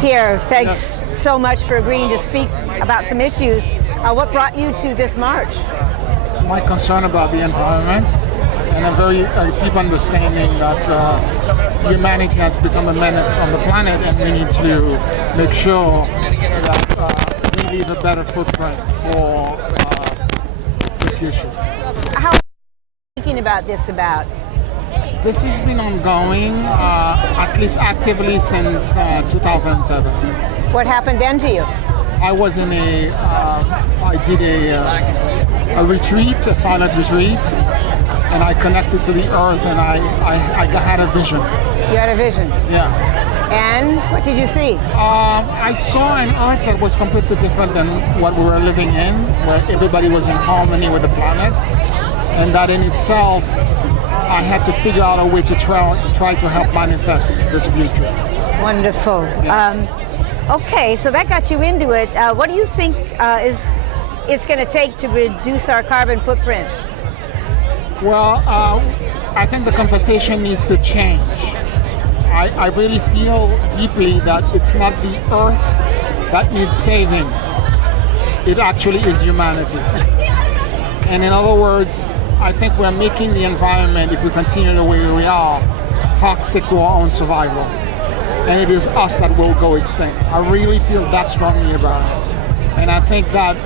Pierre, thanks so much for agreeing to speak about some issues. What brought you to this march? My concern about the environment and a very deep understanding that humanity has become a menace on the planet, and we need to make sure that we leave a better footprint for the future. How are you thinking about this about? This has been ongoing, at least actively, since 2007. What happened then to you? I was in I did a retreat, a silent retreat, and I connected to the earth, and I had a vision. You had a vision? Yeah. And what did you see? I saw an earth that was completely different than what we were living in, where everybody was in harmony with the planet, and that in itself, I had to figure out a way to try to help manifest this future. Wonderful. Yeah. Okay, so that got you into it. What do you think it's going to take to reduce our carbon footprint? Well, I think the conversation needs to change. I really feel deeply that it's not the earth that needs saving. It actually is humanity. And in other words, I think we're making the environment, if we continue the way we are, toxic to our own survival. And it is us that will go extinct. I really feel that strongly about it. And I think that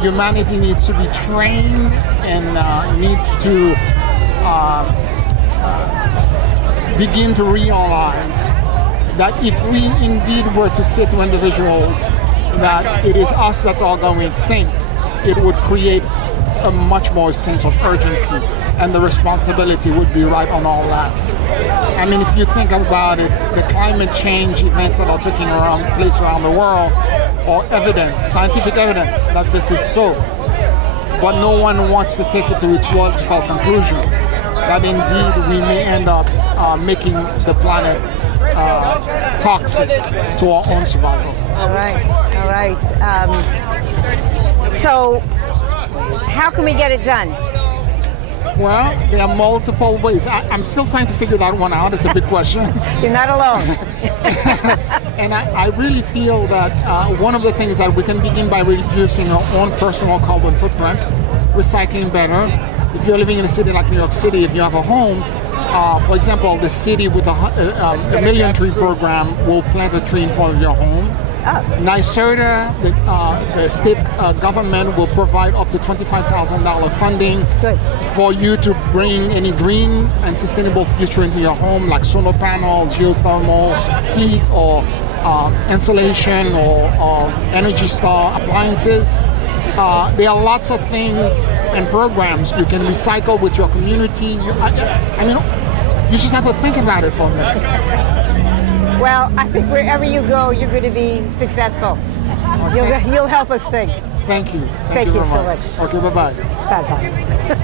humanity needs to be trained and needs to begin to realize that if we indeed were to say to individuals that it is us that's all going extinct, it would create a much more sense of urgency, and the responsibility would be right on all that. I mean, if you think about it, the climate change events that are taking place around the world are evidence, scientific evidence that this is so. But no one wants to take it to its logical conclusion that indeed we may end up making the planet toxic to our own survival. All right, all right. So how can we get it done? Well, there are multiple ways. I'm still trying to figure that one out. It's a big question. You're not alone. And I really feel that one of the things that we can begin by reducing our own personal carbon footprint, recycling better. If you're living in a city like New York City, if you have a home, for example, the city with a million tree program will plant a tree in front of your home. Oh. NYSERDA, the state government, will provide up to $25,000 funding for you to bring any green and sustainable future into your home, like solar panel, geothermal, heat, or insulation, or Energy Star appliances. There are lots of things and programs you can recycle with your community. I mean, you just have to think about it for a minute. Well, I think wherever you go, you're going to be successful. Okay. You'll help us think. Thank you. Thank you so much. Okay, bye-bye. Bye-bye.